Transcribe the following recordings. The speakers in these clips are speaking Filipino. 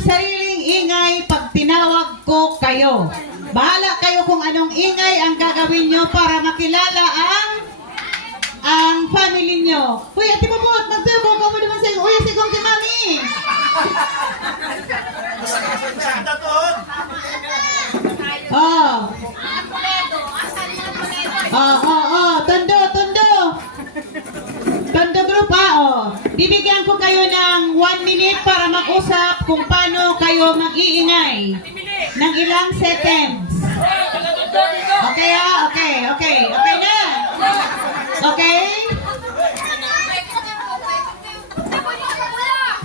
sariling ingay pag tinawag ko kayo. Bahala kayo kung anong ingay ang gagawin nyo para makilala ang family nyo. Uy, ati Babot, magtubo ka mo naman sa iyo. Uy, sigong si Mami. Oh. Tondo. Tondo group oh. Bibigyan ko kayo ng 1 minute para mag-usap kung paano kayo mag-iingay ng ilang seconds. Okay Okay na. Okay?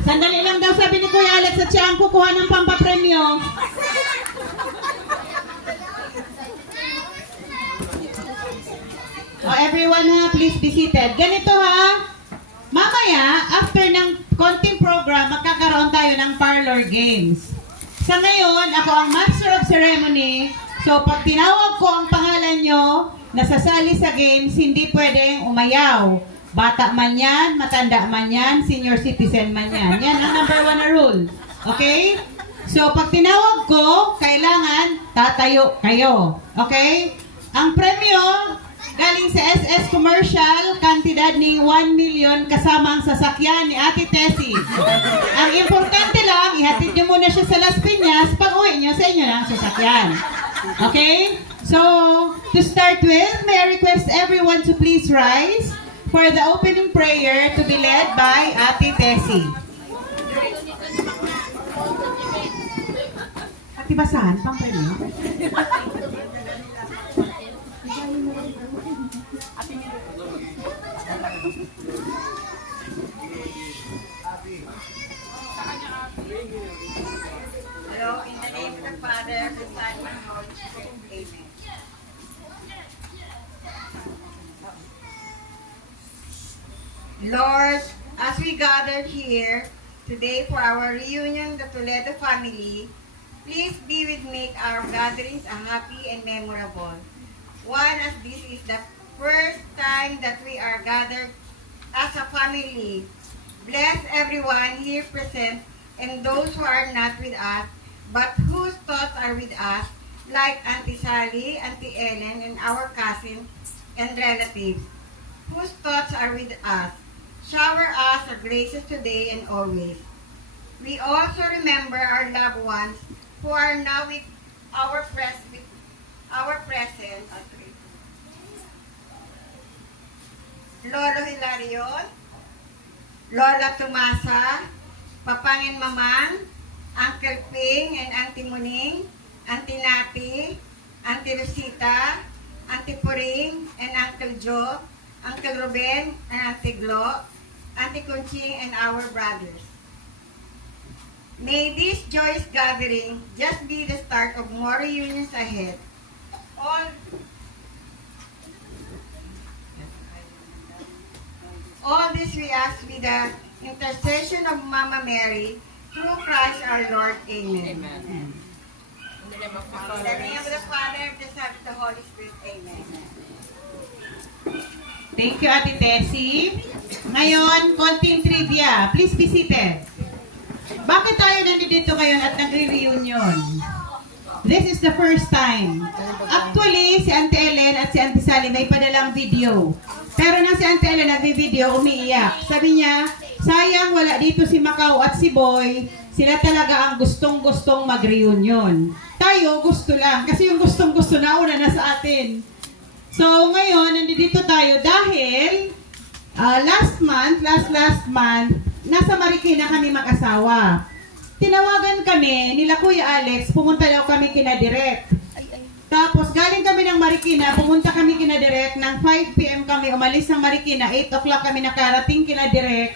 Sandali lang daw sabi ni Kuya Alex at siya ang kukuha ng pampapremyo. Everyone ha, please be seated. Ganito ha, mamaya, after ng konting program, magkakaroon tayo ng parlor games. Sa ngayon, ako ang Master of Ceremony. So, pag tinawag ko ang pangalan nyo, nasasali sa games, hindi pwedeng umayaw. Bata man yan, matanda man yan, senior citizen man yan. Yan ang number 1 na rule. Okay? So, pag tinawag ko, kailangan tatayo kayo. Okay? Ang premyo, galing sa SS Commercial, kantidad ni 1 million kasama ang sasakyan ni Ate Tessie. Ang importante lang, ihatid nyo muna siya sa Las Piñas, pag uwi nyo sa inyo na ang sasakyan. Okay? So, to start with, may I request everyone to please rise for the opening prayer to be led by Ate Tessie. Ate, basahan pang premyo? Hello, in the name of the Father, the Son, and the Holy Spirit. Amen. Lord, as we gathered here today for our reunion, the Toledo family, please be with make our gatherings a happy and memorable. One, as this is the first time that we are gathered as a family. Bless everyone here present and those who are not with us, but whose thoughts are with us, like Auntie Sally, Auntie Ellen, and our cousins and relatives, whose thoughts are with us. Shower us of graces today and always. We also remember our loved ones who are now with our presence. Lolo Hilarion, Lola Tomasa, Papangin Mamang, Uncle Ping and Auntie Muning, Auntie Nati, Auntie Rosita, Auntie Puring and Uncle Joe, Uncle Ruben and Auntie Glo, Auntie Conching and our brothers. May this joyous gathering just be the start of more reunions ahead. All this we ask with the intercession of Mama Mary, through Christ our Lord. Amen. Amen. In the name of the In the name of the Father, the Son, and the Holy Spirit. Amen. Thank you, Ate Tessie. Ngayon, konting trivia. Please be seated. Bakit tayo nandito ngayon at nagre-reunion? This is the first time. Actually, si Auntie Ellen at si Auntie Sally may padalang video. Pero nang si Auntie Ellen nagbe-video, umiiyak. Sabi niya, sayang wala dito si Macau at si Boy. Sila talaga ang gustong-gustong mag-reunion. Tayo, gusto lang. Kasi yung gustong-gusto nauna na sa atin. So, ngayon, nandito tayo dahil last month, nasa Marikina kami mag-asawa. Tinawagan kami nila Kuya Alex, pumunta daw kami kina Direk. Tapos, galing kami ng Marikina, pumunta kami kina Direk, ng 5 p.m. kami umalis ng Marikina, 8 o'clock kami nakarating kina Direk.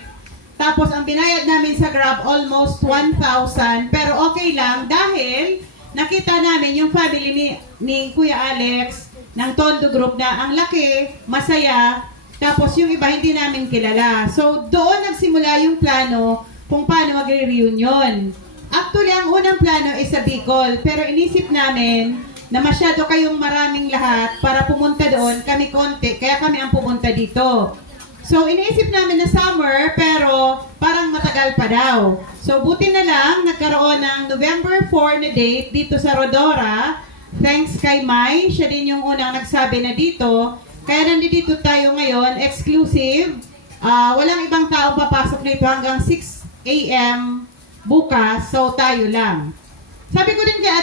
Tapos, ang binayad namin sa Grab, almost 1,000. Pero okay lang dahil nakita namin yung family ni Kuya Alex ng Tondo Group na ang laki, masaya, tapos yung iba hindi namin kilala. So, doon nagsimula yung plano kung paano magre-reunion. Actually, ang unang plano ay sa Bicol, pero inisip namin na masyado kayong maraming lahat para pumunta doon, kami konti, kaya kami ang pumunta dito. So, iniisip namin na summer, pero parang matagal pa daw. So, buti na lang, nagkaroon ng November 4 na date dito sa Rodora. Thanks kay Mai, siya din yung unang nagsabi na dito. Kaya nandito tayo ngayon, exclusive. Walang ibang tao papasok dito hanggang 6 a.m. bukas, so tayo lang. Sabi ko din kay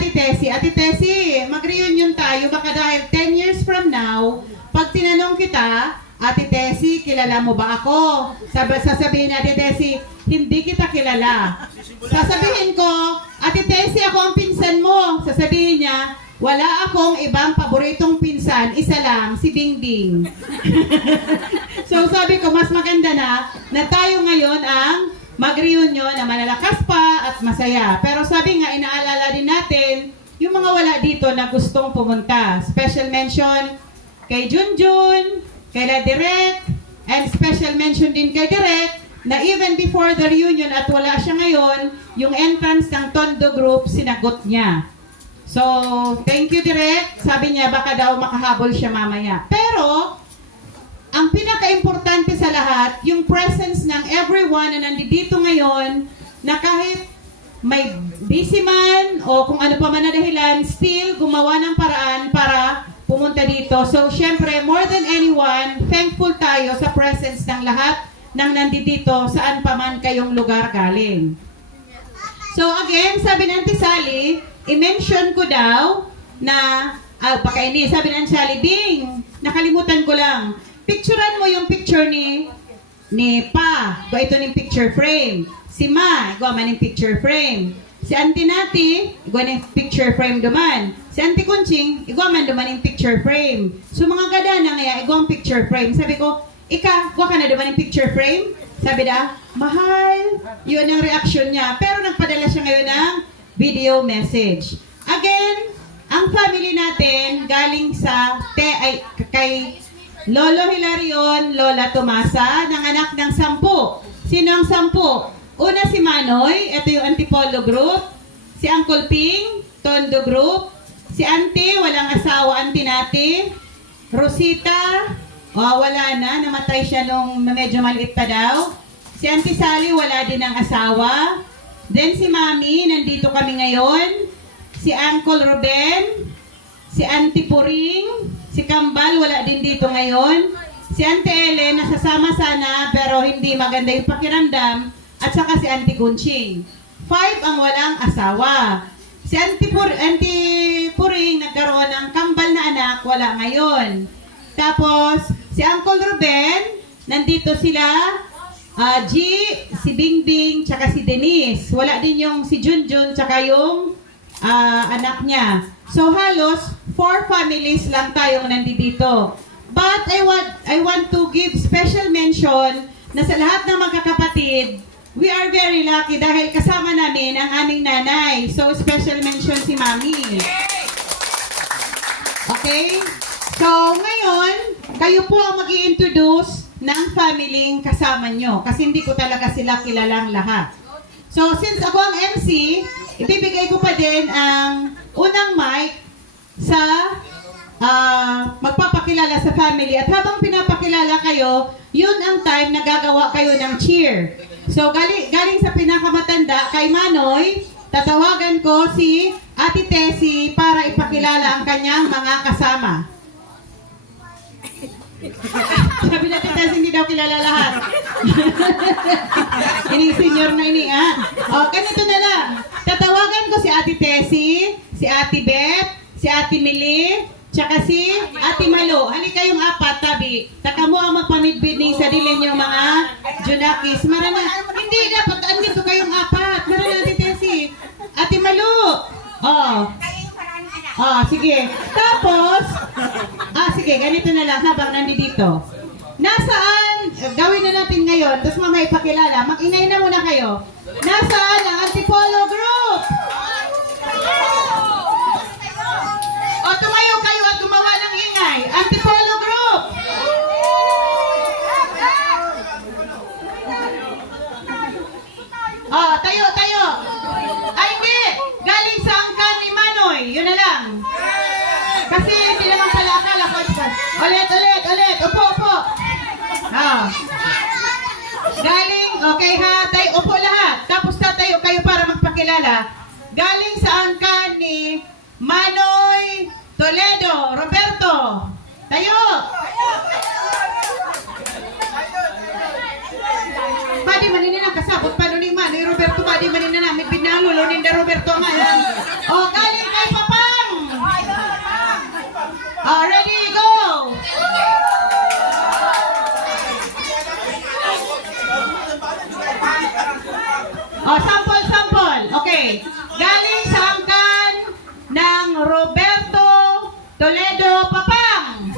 Ate Tessie, mag-reunion tayo, baka dahil 10 years from now, pag tinanong kita, Ate Tessie, kilala mo ba ako? Sasabihin ni Ate Tessie, hindi kita kilala. Sasabihin ko, Ate Tessie, ako ang pinsan mo. Sasabihin niya, wala akong ibang paboritong pinsan, isa lang, si Bingbing. So sabi ko, mas maganda na tayo ngayon ang mag-reunion na malalakas pa at masaya. Pero sabi nga, inaalala din natin yung mga wala dito na gustong pumunta. Special mention kay Junjun, kay La Direk, and special mention din kay Direk na even before the reunion at wala siya ngayon, yung entrance ng Tondo Group, sinagot niya. So, thank you Direk. Sabi niya, baka daw makahabol siya mamaya. Pero, ang pinaka-importante sa lahat, yung presence ng everyone na nandito ngayon, na kahit may busy man o kung ano pa man na dahilan, still gumawa ng paraan para pumunta dito. So, syempre, more than anyone, thankful tayo sa presence ng lahat ng nandito saan pa man kayong lugar galing. So, again, sabi ng Auntie Sally, i-mention ko daw na, baka ini, sabi ng Auntie Sally, Bing, nakalimutan ko lang, picturean mo yung picture ni Pa. Ito yung picture frame. Si Ma, gawa man yung picture frame. Si Auntie Nati, gawa ng picture frame duman. Si Auntie Kunching, gawa man duman yung picture frame. So mga gada na nga, gawa ang picture frame. Sabi ko, gawa ka na duman yung picture frame? Sabi da, mahal. Yun ang reaction niya. Pero nagpadala siya ngayon ng video message. Again, ang family natin galing sa kay Lolo Hilarion, Lola Tomasa, ng anak ng 10. Sino ang 10? Una si Manoy, ito yung Antipolo Group. Si Uncle Ping, Tondo Group. Si Auntie, walang asawa, Auntie Nati. Rosita, wala na, namatay siya nung medyo maliit pa daw. Si Auntie Sally, wala din ang asawa. Then si Mami, nandito kami ngayon. Si Uncle Ruben, si Auntie Puring, si Kambal, wala din dito ngayon. Si Auntie Ellen, nasasama sana, pero hindi maganda yung pakiramdam. At saka si Auntie Kunching. 5 ang walang asawa. Si Auntie Puring, nagkaroon ng kambal na anak, wala ngayon. Tapos, si Uncle Ruben, nandito sila, G, si Bingbing, tsaka si Denise. Wala din yung si Junjun, tsaka yung anak niya. So, halos 4 families lang tayong nandito. But I want to give special mention na sa lahat ng magkakapatid, we are very lucky dahil kasama namin ang aming nanay. So, special mention si Mami. Okay? So, ngayon, kayo po ang mag-i-introduce ng family kasama nyo. Kasi hindi ko talaga sila kilalang lahat. So, since ako ang MC, ibibigay ko pa din ang unang mic sa magpapakilala sa family. At habang pinapakilala kayo, yun ang time na gagawa kayo ng cheer. So, galing sa pinakamatanda, kay Manoy, tatawagan ko si Ate Tessie para ipakilala ang kanyang mga kasama. Sabi na Ate Tessie, hindi daw kilala lahat. Ini-senior na ini, ganito na lang. Tatawagan ko si Ate Tessie, si Ate Beth, si Ate Mili, tsaka si Ate Malo. Hali kayong 4, tabi. Taka mo ang magpamidbid ni sa dilin yung mga Junakis. Marana, hindi dapat andito kayong 4. Marana, Ate Tessie. Ate Malo. Sige. Tapos, sige, ganito na lang habang nandito. Nasaan, gawin na natin ngayon, tapos mamaya ipakilala. Mag-ingay na muna kayo. Nasaan ang Antipolo Group? Tumayo kayo at gumawa ng ingay. Antipolo Group! Tayo. Ay, hindi! Galing sa angkan ni Manoy. Yun na lang. Kasi hindi naman pala akala ko. Ulit. Upo. Okay ha, tayo upo lahat. Tapos tatayo kayo para magpakilala. Galing sa angkan ni Manoy Toledo. Roberto, tayo! Padi manin na kasabot pa ni Manoy Roberto. Padi manin na namin pinalulonin na Roberto ngayon. O, galing kay Papang! O, ready, go! Oh, sample. Okay. Galing sa angkan ng Roberto Toledo Papang.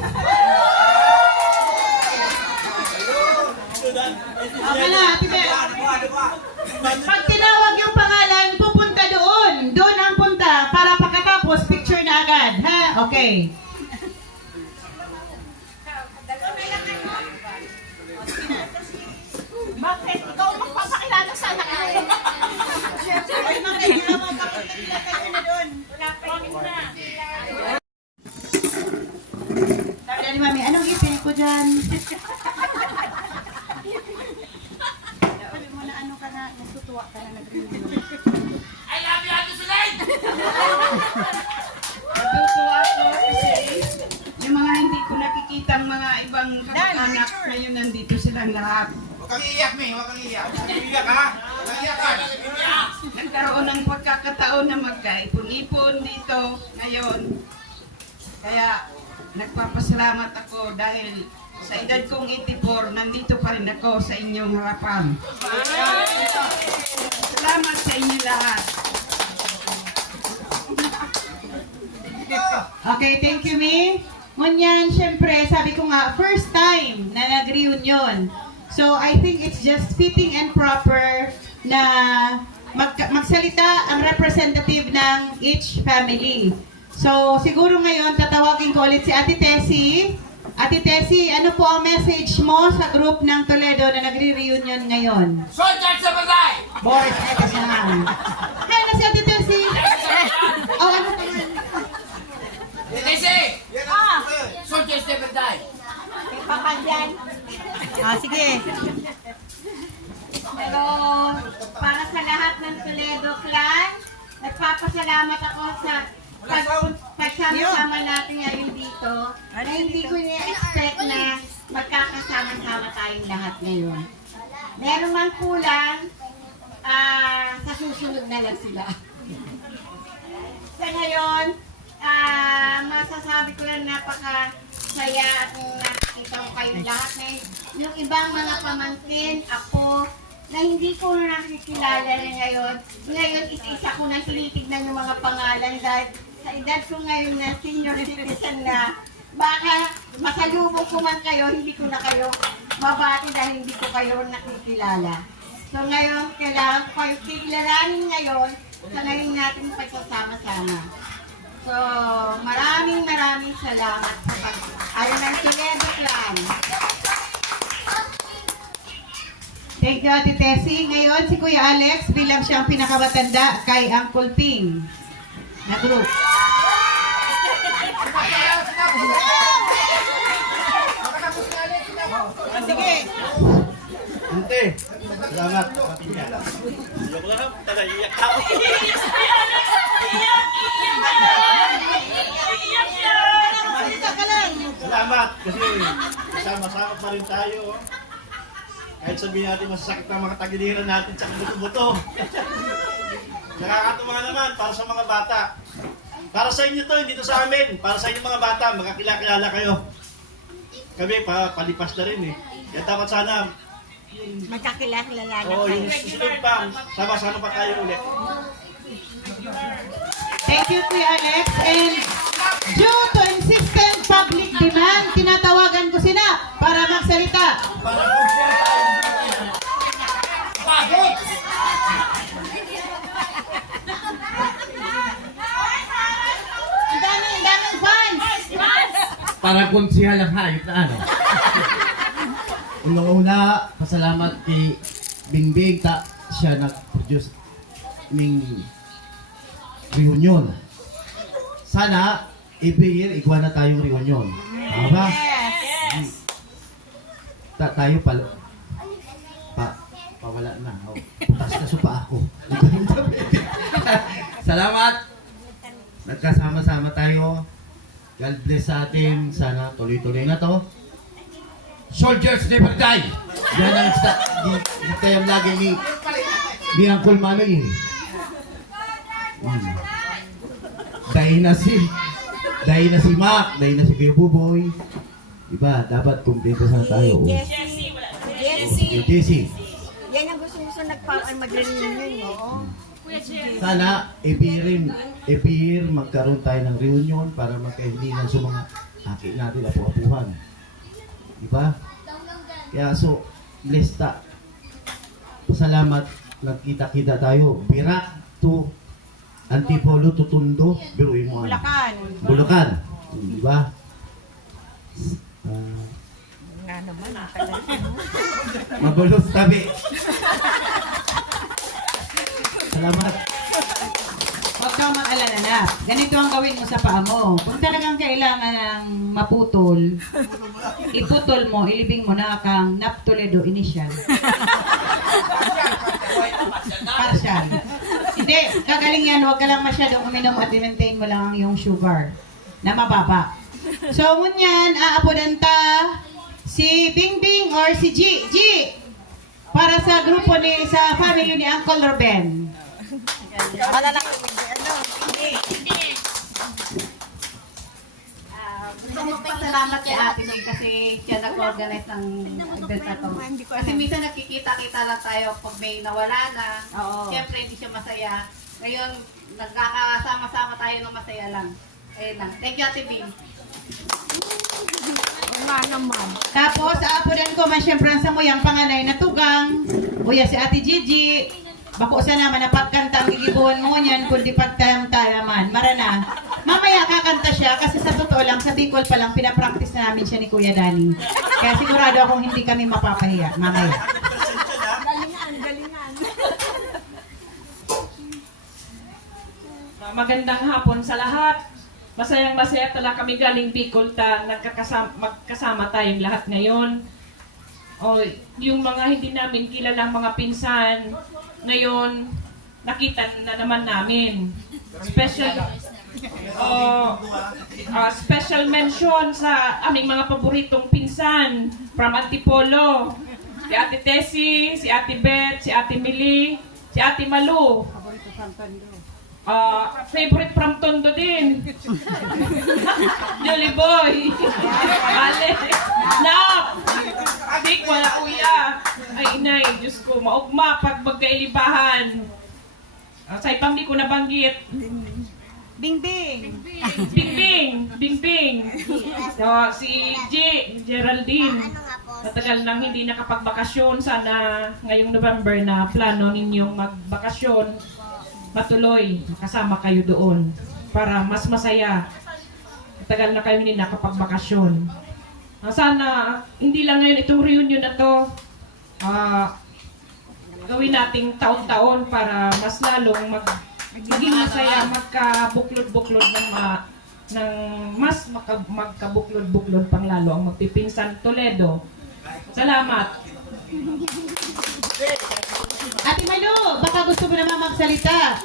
Okay na, Ate Bel. Pag tinawag yung pangalan, pupunta doon. Doon ang punta para pagkatapos picture na agad. Ha? Okay. Bakit? Ikaw magpapakilala sa anak ko. Ay, makikilala kayo na doon. Wala pa yun na. Sabi na ni Mami, anong ipin ko dyan? Sabi mo na ano ka na, natutuwa ka na nag-review. I love you, Ate Sulaid! Natutuwa ako kasi yung mga hindi ko nakikitang mga ibang kamag-anak ngayon nandito silang lahat. Huwag kang iiyak, May. Huwag kang iiyak. Huwag kang iiyak, ha? Huwag kang iiyak, ha? Nagkaroon ng pagkakataon na magkaipon-ipon dito ngayon. Kaya nagpapasalamat ako dahil sa edad kong 84, nandito pa rin ako sa inyong harapan. Salamat sa inyo lahat. Okay, thank you, Mi. Ngunyan, syempre, sabi ko nga, first time na nag-reunion. So, I think it's just fitting and proper na magsalita ang representative ng each family. So, siguro ngayon, tatawagin ko ulit si Ate Tessie. Ate Tessie, ano po ang message mo sa group ng Toledo na nagre-reunion ngayon? Soldier sa batay! Boys, ekas naman. Kaya na si Ate Tessie. Oh, ano pa man? Kasi, Yan ang gusto. soldier sa batay! Sige. Pero para sa lahat ng Toledo clan, nagpapasalamat ako sa pagsama-sama natin ngayon dito. Na hindi ko na-expect na magkakasama-sama tayong lahat ngayon. Meron man kulang, sa susunod na lang sila. Sa ngayon, masasabi ko lang napakasaya at nakikita ko kayong lahat na yung ibang mga pamangkin, ako, na hindi ko nakikilala rin ngayon. Ngayon, isa-isa ko nang tinitignan yung mga pangalan dahil sa edad ko ngayon na senior citizen na, baka masalubong ko man kayo, hindi ko na kayo mabati dahil hindi ko kayo nakikilala. So ngayon, kailangan ko kayo kilalanin ngayon sa ngayon natin pagsasama-sama. So, maraming salamat sa pag-ayaw ng Toledo clan. Thank you, Ate Tessie. Ngayon, si Kuya Alex bilang siyang pinakamatanda kay Uncle Ping na group. Sige. Ante, salamat. Ayoko na lang. Tagaiyak ako. Salamat kasi sama-sama pa rin tayo. Oh. Kahit sabihin natin masasakit ang mga tagiliran natin sa buto-buto. Nakakatuwa naman para sa mga bata. Para sa inyo to, hindi to sa amin. Para sa inyo mga bata, magkakilala kayo. Kami, palipas na rin eh. Kaya dapat sana, Magkakilala yung susunod pa, sama-sama pa tayo ulit. Thank you, Kuya Alex. And due to insistent public demand, tinatawagan ko sila para magsalita. Pagod! Ang daming fans. Para konsihal ang hayop na ano. Unang-una, pasalamat kay Bingbing ta siya nag-produce ng reunion. Sana, every year, igwa na tayong reunion. Tama ba? Yes. Tayo pala. wala na. Oh, butas na supa ako. Salamat. Nagkasama-sama tayo. God bless sa atin. Sana tuloy-tuloy na to. Soldiers never die. Yan ang di tayo lagi ni Uncle Manoy. Dahil na si Mac, dahil na si Kuya Buboy. Diba, dapat kumpleto sana tayo. Jessie. Jessie. Yan ang gusto mag-reunion, no? Sana, every year magkaroon tayo ng reunion para magkahilingan sa mga haki natin, apu-apuhan. Diba? Kaya so, blessed ta. Salamat, nagkita-kita tayo. Birak to Antipolo to Tondo. Biruin mo. Bulacan. Bulacan. Diba? Magulos tabi. Salamat. Huwag kang mag-alala na. Ganito ang gawin mo sa paa mo. Kung talagang kailangan ng maputol, iputol mo, ilibing mo na kang Nap Toledo initial. Partial. Hindi, kagaling yan. Huwag ka lang masyadong uminom at i-maintain mo lang yung sugar na mababa. So, ngunyan, aapodan ta si Bingbing or si G. G! Para sa grupo sa family ni Uncle Ruben. Gusto mo pasalamat kay Ate May kasi siya nag-organize ng event na to. Kasi minsan nakikita-kita lang tayo pag may nawala na. Siyempre hindi siya masaya. Ngayon, nagkakasama-sama tayo ng masaya lang. Ayun lang. Thank you, Ate Bing. Tapos, aapodan ko man siyempre sa mo yung panganay na tugang. Uya si Ate Gigi. Bako sa naman na pagkanta ang gigibuhan mo niyan, kundi pagtayam-tayaman. Marana. Mamaya kakanta siya kasi sa totoo lang, sa Bicol pa lang, pinapractice na namin siya ni Kuya Danny. Kaya sigurado akong hindi kami mapapahiya. Mamaya. Magandang hapon sa lahat. Masayang-masaya talaga kami galing Bicol magkasama tayong lahat ngayon. O, yung mga hindi namin kilalang mga pinsan, ngayon nakita na naman namin. Special mention sa aming mga paboritong pinsan from Antipolo. Si Ate Tessie, si Ate Beth, si Ate Mili, si Ate Malu. Favorite from Tondo din. Jolly Boy. Ale. Nap. Adik, wala kuya. Ay, inay, Diyos ko, maugma pag magkailibahan. Sa ipang di ko nabanggit. Bingbing. Bingbing. So, si Geraldine. Matagal nang hindi nakapagbakasyon. Sana ngayong November na plano ninyong magbakasyon. Matuloy, kasama kayo doon para mas masaya. Matagal na kayo hindi nakapagbakasyon. Sana hindi lang ngayon itong reunion na to, gawin nating taon-taon para mas lalong maging masaya, magkabuklod-buklod ng mas magkabuklod-buklod pang lalo ang magpipinsan Toledo. Salamat. Ate Malu, baka gusto mo naman magsalita.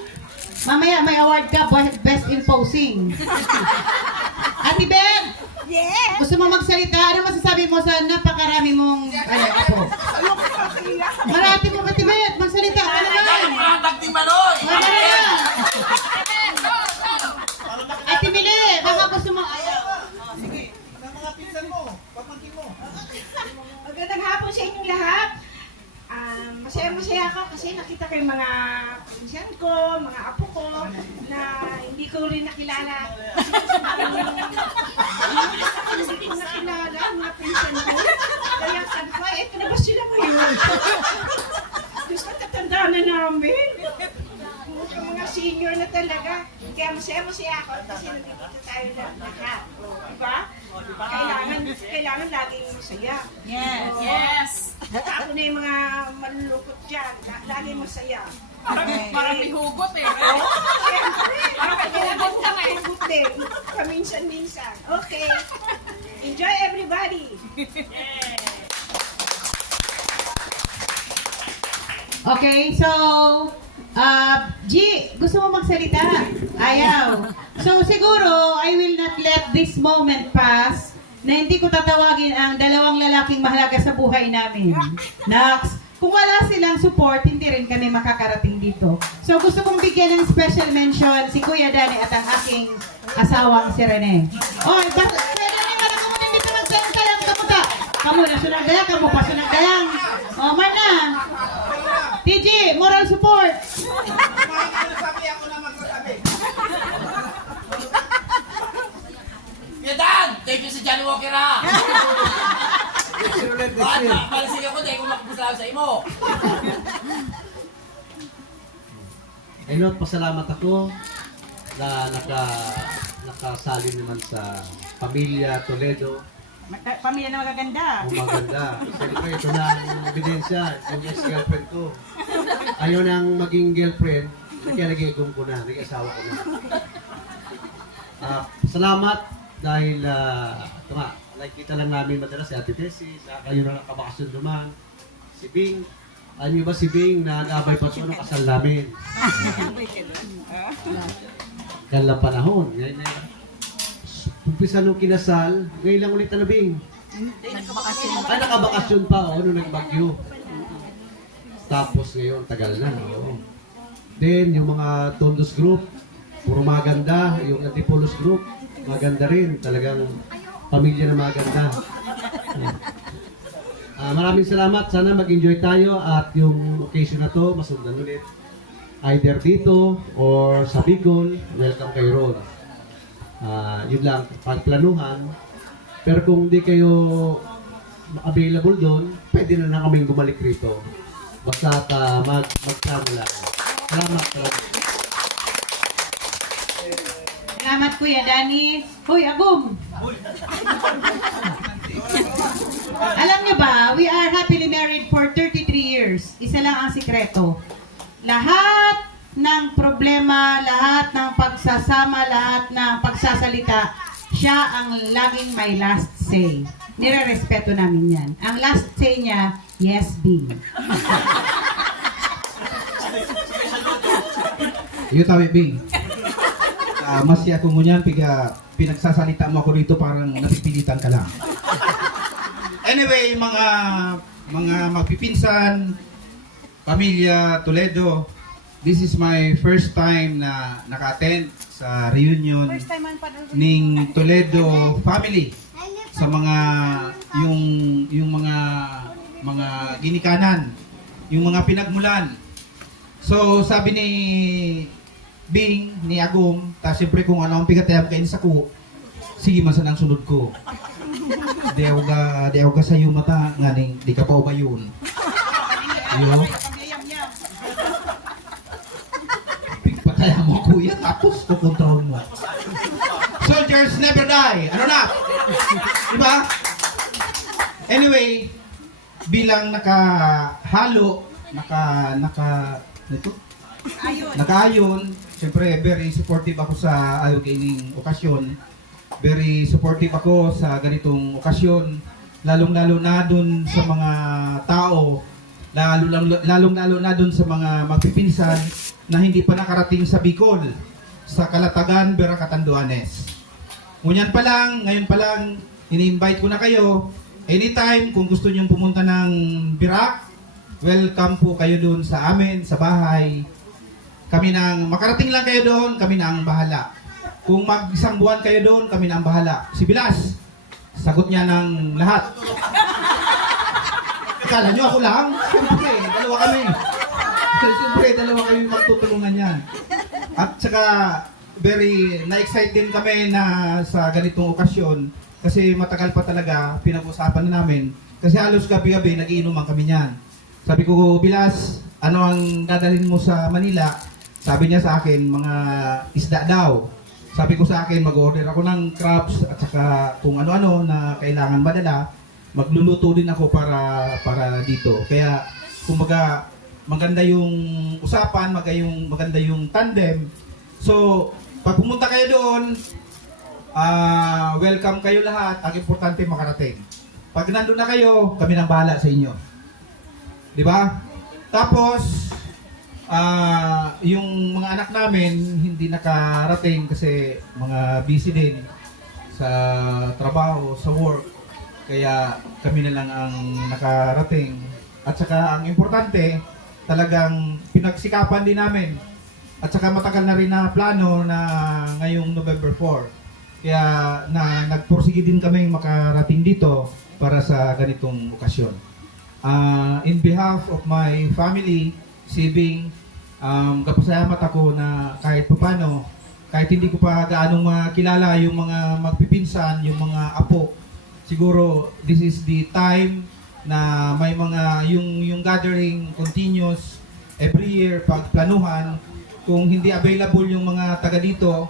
Mamaya may award ka, Best in Posing. Ate Ben! Yes! Gusto mo magsalita? Ano masasabi mo sa napakarami mong apo? Marati mo, Ate Ben, magsalita ka naman. Tagting Manoy! Wala na. Ate Mili, baka gusto mo... Magandang hapon sa inyong lahat. Masaya-masaya ako kasi nakita ko yung mga pinsan ko, mga apo ko, na hindi ko rin nakilala. Hindi ko nakilala ang mga pinsan ko. Kaya sabi ko, eto na ba sila ngayon? Diyos ko, tatanda na namin. Yung mga senior na talaga. Kaya masaya-masaya ako kasi nandito tayo lahat. Diba? Kailangan laging masaya. Yes. Ako na yung mga malulukot dyan. Laging masaya. Parang may hugot eh. Hugot din. Paminsan-minsan. Okay. Enjoy everybody. Okay, so, G, gusto mo magsalita? Ayaw. So, siguro, I will not let this moment pass na hindi ko tatawagin ang dalawang lalaking mahalaga sa buhay namin. Nax, kung wala silang support, hindi rin kami makakarating dito. So, gusto kong bigyan ng special mention si Kuya Danny at ang aking asawang si Rene. Oy, basta, Kuya Danny, parang kung hindi ka magsalang kamuta. Kamu na sunang dayang, kamu pa sunang dayang. O, Marna. TG, moral support. Piatan! Thank you sa Johnny Walker ha! Bakit malasig ako dahil kung makapusalaw sa imo? Ayun, pasalamat ako na nakasali naman sa Pamilya Toledo. Pamilya na magaganda. Ang maganda. Siyempre, ito na ang ebidensya. Yung ex-girlfriend ko. Ayaw nang maging girlfriend, kaya nag-iigong ko na, nag-asawa ko na. Salamat dahil, ito nga, nakikita lang namin madalas si Ate Tessie, kayo na nakabakasyon naman. Si Bing, alam niyo ba si Bing na nag-abay pa ito ng kasal namin? Kailang panahon. Ngayon na umpisa nung kinasal, ngayon lang ulit na Bing. Ay, nakabakasyon pa, nung nagbagyo. Tapos ngayon, tagal na. Oo. Then, yung mga Tondos group, puro maganda. Yung Antipolos group, maganda rin. Talagang pamilya na maganda. Maraming salamat. Sana mag-enjoy tayo at yung occasion na to, masundan ulit. Either dito or sa Bicol, welcome kayo roon. Yun lang, pagplanuhan. Pero kung hindi kayo available doon, pwede na kaming bumalik rito. Basta mag-plano lang. Salamat. Salamat, Kuya Danny. Hoy, Agum! Alam niyo ba, we are happily married for 33 years. Isa lang ang sikreto. Lahat ng problema, lahat ng pagsasama, lahat ng pagsasalita, siya ang laging may last say. Nire-respeto namin yan. Ang last say niya, yes, Bing. Iyo tawi Bing. Masya ko ngunyan pinagsasalita mo ako dito parang napipilitan ka lang. Anyway, mga magpipinsan, pamilya Toledo, this is my first time na naka-attend sa reunion ning Toledo family sa mga yung mga ginikanan, yung mga pinagmulan. So sabi ni Bing, ni Agum, ta siyempre kung ano ang pigatayam kain sa ko, sige masan ang sunod ko. Di ako ka sa iyo mata, nganing di ka pa umayon. Yo. Pigpataya mo kuya, tapos kukontrol mo. Soldiers never die. Ano na? Diba? Anyway, bilang nakahalo, nakaayon, siyempre very supportive ako sa gaining okasyon. Very supportive ako sa ganitong okasyon, lalong-lalo na dun sa mga tao, lalong-lalo na dun sa mga magpipinsan na hindi pa nakarating sa Bicol, sa Calatagan, Vera Catanduanes. Ngayon pa lang, ini-invite ko na kayo. Anytime, kung gusto nyo pumunta ng Birac, welcome po kayo doon sa amin, sa bahay. Makarating lang kayo doon, kami na ang bahala. Kung mag-isang buwan kayo doon, kami na ang bahala. Si Bilas, sagot niya ng lahat. Akala nyo ako lang? Siyempre, dalawa kami. Siyempre, dalawa kami magtutulungan yan. At saka, very na-excite din kami na sa ganitong okasyon. Kasi matagal pa talaga, pinag-usapan na namin. Kasi halos gabi-gabi, nagiinuman kami niyan. Sabi ko, Bilas, ano ang dadalhin mo sa Manila? Sabi niya sa akin, mga isda daw. Sabi ko sa akin, mag-order ako ng crabs at saka kung ano-ano na kailangan madala, magluluto din ako para dito. Kaya, kumbaga, maganda yung usapan, maganda yung tandem. So, pag pumunta kayo doon, welcome kayo lahat. Ang importante makarating. Pag nandun na kayo, kami nang bahala sa inyo. Di ba? Tapos, yung mga anak namin hindi nakarating kasi mga busy din sa trabaho, sa work. Kaya kami na lang ang nakarating. At saka ang importante, talagang pinagsikapan din namin. At saka matagal na rin na plano na ngayong November 4. Kaya nagpursige din kami makarating dito para sa ganitong okasyon. In behalf of my family, sibing, kapasalamat ako na kahit papano, kahit hindi ko pa gaanong makilala yung mga magpipinsan, yung mga apo, siguro this is the time na may mga yung gathering continuous every year pagplanuhan. Kung hindi available yung mga taga dito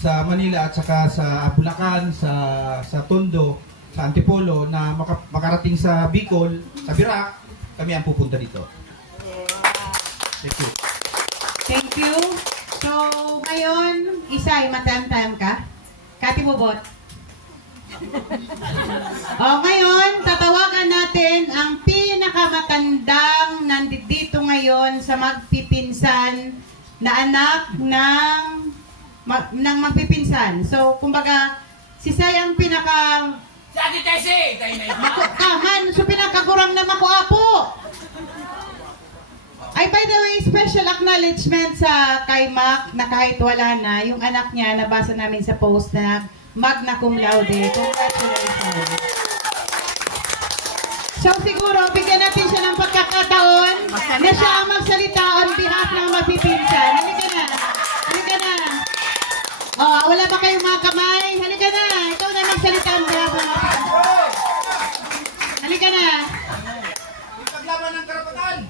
sa Manila at saka sa Bulacan, sa Tondo, sa Antipolo na makarating sa Bicol, sa Birac, kami ang pupunta dito. Thank you. Thank you. So, ngayon, Isay, matantan ka? Kati Bobot. Ngayon, tatawagan natin ang pinakamatandang nandito ngayon sa magpipinsan na anak ng magpipinsan. So, kumbaga, si Say ang pinaka... Si Ate Tessie! Tayo na yun. Kaman, so pinakagurang na makuapo. Ay, by the way, special acknowledgement sa kay Mac na kahit wala na, yung anak niya, nabasa namin sa post na magna cum laude. Congratulations. So siguro, bigyan natin siya ng pagkakataon na siya ang magsalita on behalf ng mapipinsan. Halika na. Halika na. Wala ba kayong mga kamay? Halika na. Ikaw na magsalita on behalf ng mapipinsan. Halika na. Paglaban ng karapatan!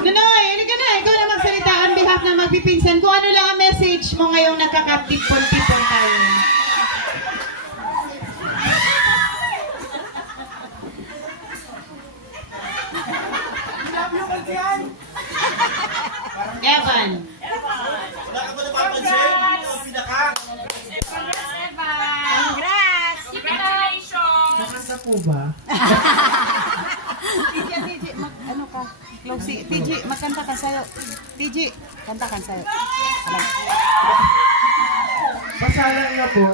Nunoy, halika na. Ikaw na magsalita on behalf ng magpipinsan. Kung ano lang ang message mo ngayong nakakatipon-tipon tayo. Evan. Wala ka ba napapansin? Ang pinaka. Nakasa po ba? TJ, ano ka? Closing. TJ, magkanta ka sa'yo. TJ, kanta ka sa'yo. Pasalang na po.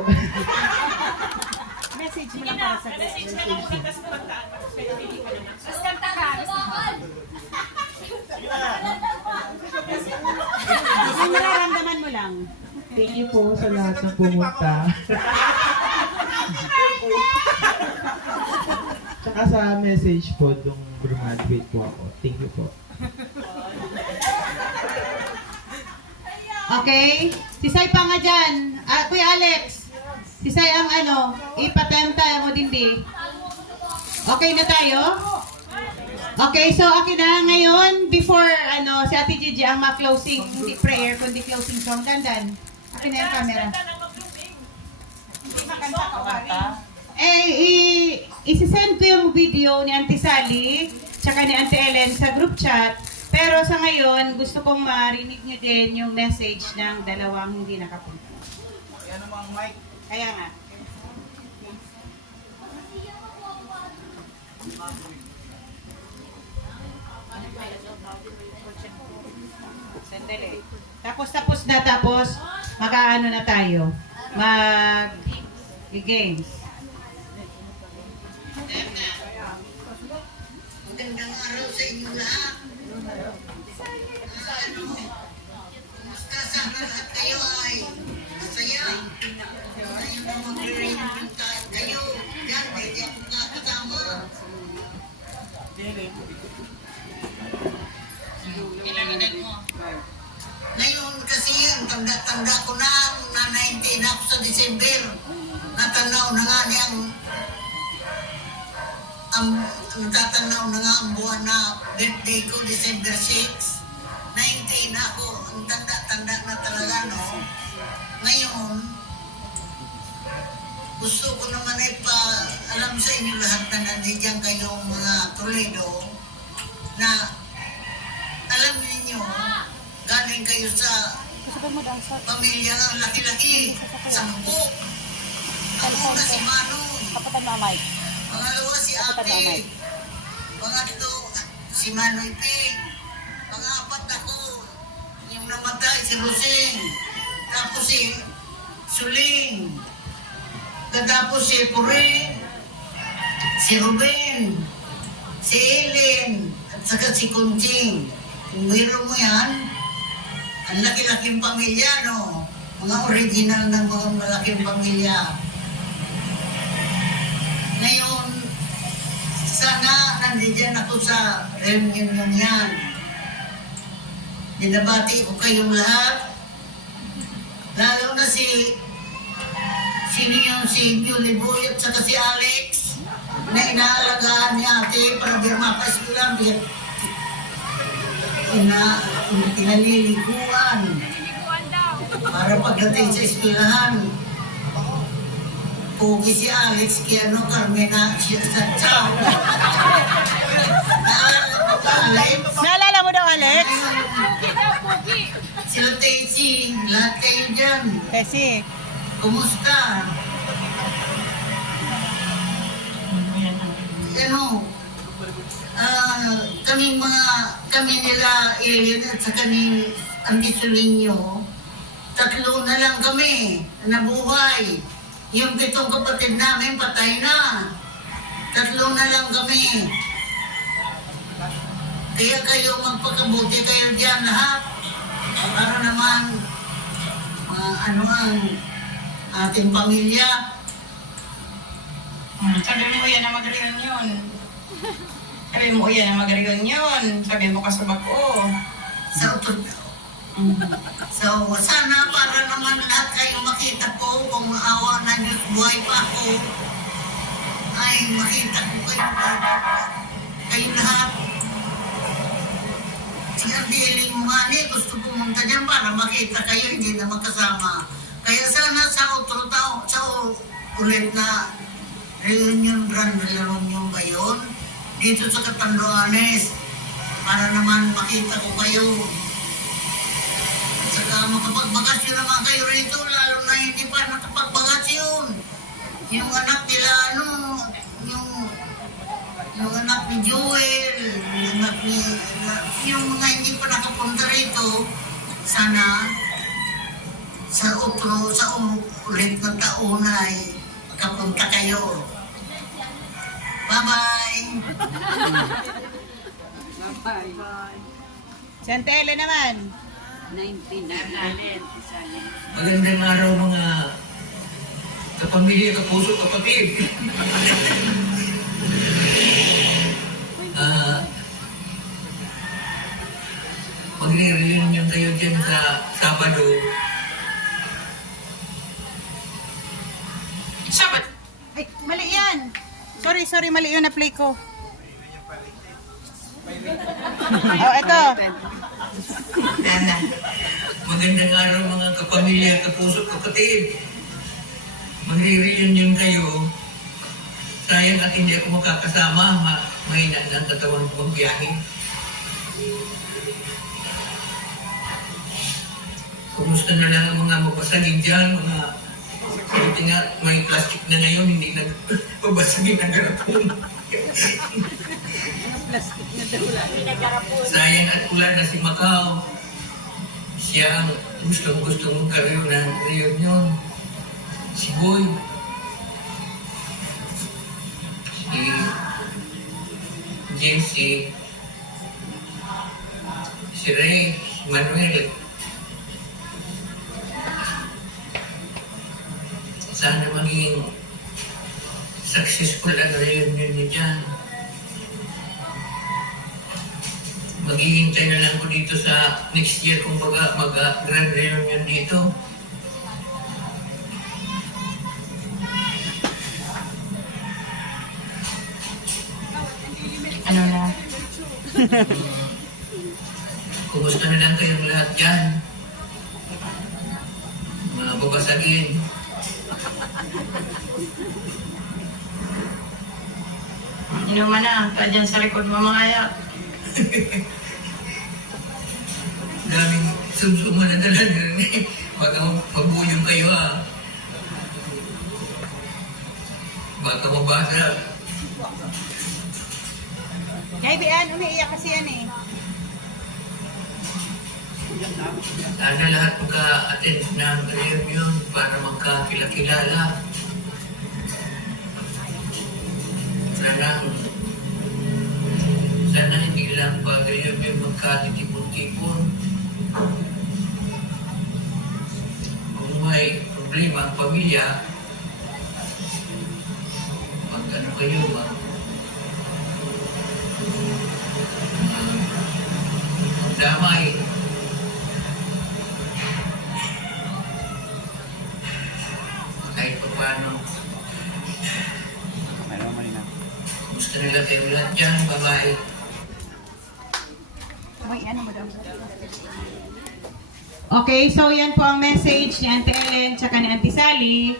Message mo lang para sa message. Ang nararamdaman mo lang. Thank you po sa lahat ng pumunta. Tsaka sa message po nung graduate po ako. Thank you po. Okay? Si Sai pa nga dyan. Kuya Alex. Si Sai ang ipatenta mo din di. Okay na tayo? Okay, so akin na ngayon, before si Ate Gigi ang ma-closing, hindi prayer, kundi closing song. Dandan. Akin na yung camera. Isi-send ko yung video ni Auntie Sally, tsaka ni Auntie Ellen sa group chat. Pero sa ngayon, gusto kong marinig nyo din yung message ng dalawang hindi nakapunta. Yan namang mic. Kaya nga. Sandali. Tapos mag-ano na tayo. Mag-games. Magandang araw sa inyo lahat. Kumusta sana lahat kayo ay masaya. Ayun na mag-reunion kayo. Yan, pwede akong kakasama. Ilang edad mo? Ngayon kasi ang tanda-tanda ko na 19 ako sa December. Natanaw na nga niyang natatanaw na nga ang buwan na birthday ko, December 6. 19 ako. Ang tanda-tanda na talaga, no? Ngayon, gusto ko naman ay alam sa inyo lahat na nandiyan kayong mga Toledo na alam niyo galing kayo sa pamilya ang laki-laki, 10. Ang una si Manong. Pangalawa si Ate. Pangatlo si Manoy P. Yung namatay, si Rosing. Tapos si Suling. Tapos si Pure. Si Ruben. Si Ellen. At saka si Kunching. Kung mayroon mo yan, ang laki-laking pamilya, no? Mga original ng mga malaking pamilya. Ngayon, sana nandiyan ako sa reunion nyo yan. Dinabati ko kayong lahat. Lalo na si Julie Boy at saka si Alex na inaalagaan ni ate para di mapaskulan. Pinaliliguan. Para pagdating sa eskwelahan. Pugi si Alex, kaya no, Carmena, siya sa chow. Naalala mo daw, Alex? Sila Tessie, lahat kayo dyan. Kasi, Kumusta? Ano, kami nila Ellen at saka ni Auntie Solinyo, tatlo na lang kami nabuhay. Yung 7 kapatid namin patay na. Tatlo na lang kami. Kaya kayo magpakabuti kayo dyan lahat. Para naman ano ang ating pamilya. Sabi mo yan na mag-reunion. Sabi mo yan na mag-reunion. Sabi mo kasabag ko. So, sana para naman lahat kayo makita ko kung maawa na Diyos buhay pa ako. Ay, makita ko kayo lahat. Si Ardeling Mani, gusto pumunta dyan para makita kayo, hindi na magkasama. Kaya sana sa otro tao, sa ulit na reunion, grand reunion ba yun? Dito sa Catanduanes, para naman makita ko kayo. At saka makapagbakasyon naman kayo rito, lalo na hindi pa nakapagbakasyon. Yung anak nila, yung anak ni Joel, yung anak ni, yung mga hindi pa nakapunta rito, sana sa ulit ng taon ay makapunta kayo. Bye-bye! Santele naman. Magandang araw mga kapamilya, kapuso, kapatid. Magre-reunion kayo dyan sa Sabado. Sabat! Ay, mali yan. Sorry, mali yun na play ko. Oh, eto. Magandang araw mga kapamilya, kapuso, kapatid. Magre-reunion kayo. Sayang at hindi ako makakasama. Mahina na ang katawan ko magbiyahe. Kumusta na lang ang mga mabasagin dyan, buti nga may plastic na ngayon, hindi nagpabasagin ang garapon. Sayang at pula na si Macau. Siya ang gustong magkaroon ng reunion. Si Boy. Si Jessie. Si Ray. Si Manuel. Sana maging successful ang reunion niyo dyan. Maghihintay na lang ko dito sa next year kung mag-grand reunion dito. Ano na? Kumusta na lang kayong lahat dyan? Mga babasagin. Inuman na, ka dyan sa likod mamaya. Daming sumsuma na dala na rin. Baka magbuyong kayo ha. Baka mabasa. Kaya Bian, umiiyak kasi yan eh. Sana lahat magka-attend ng reunion para magkakilala. Sana hindi lang pa reunion magkatitipon-tipon. Kung may problema ang pamilya, mag-ano kayo, damay. Kahit pa paano. Gusto nila kayo lahat dyan, babae. Okay, so yan po ang message ni Auntie Ellen tsaka ni Auntie Sally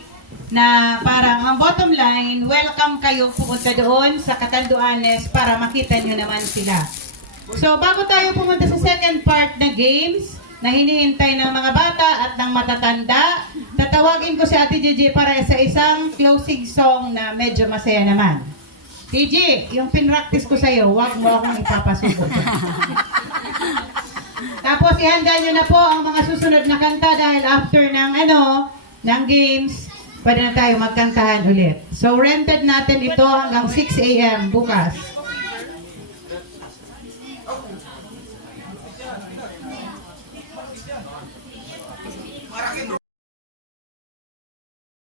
na parang ang bottom line, welcome kayo pumunta doon sa Catanduanes para makita nyo naman sila. So bago tayo pumunta sa second part na games na hinihintay ng mga bata at ng matatanda, tatawagin ko si Ate Gigi para sa isang closing song na medyo masaya naman. Gigi, yung pinractice ko sa'yo, wag mo akong ipapasuko. Tapos ihanda nyo na po ang mga susunod na kanta dahil after ng games, pwede na tayo magkantahan ulit. So rented natin ito hanggang 6 a.m. bukas.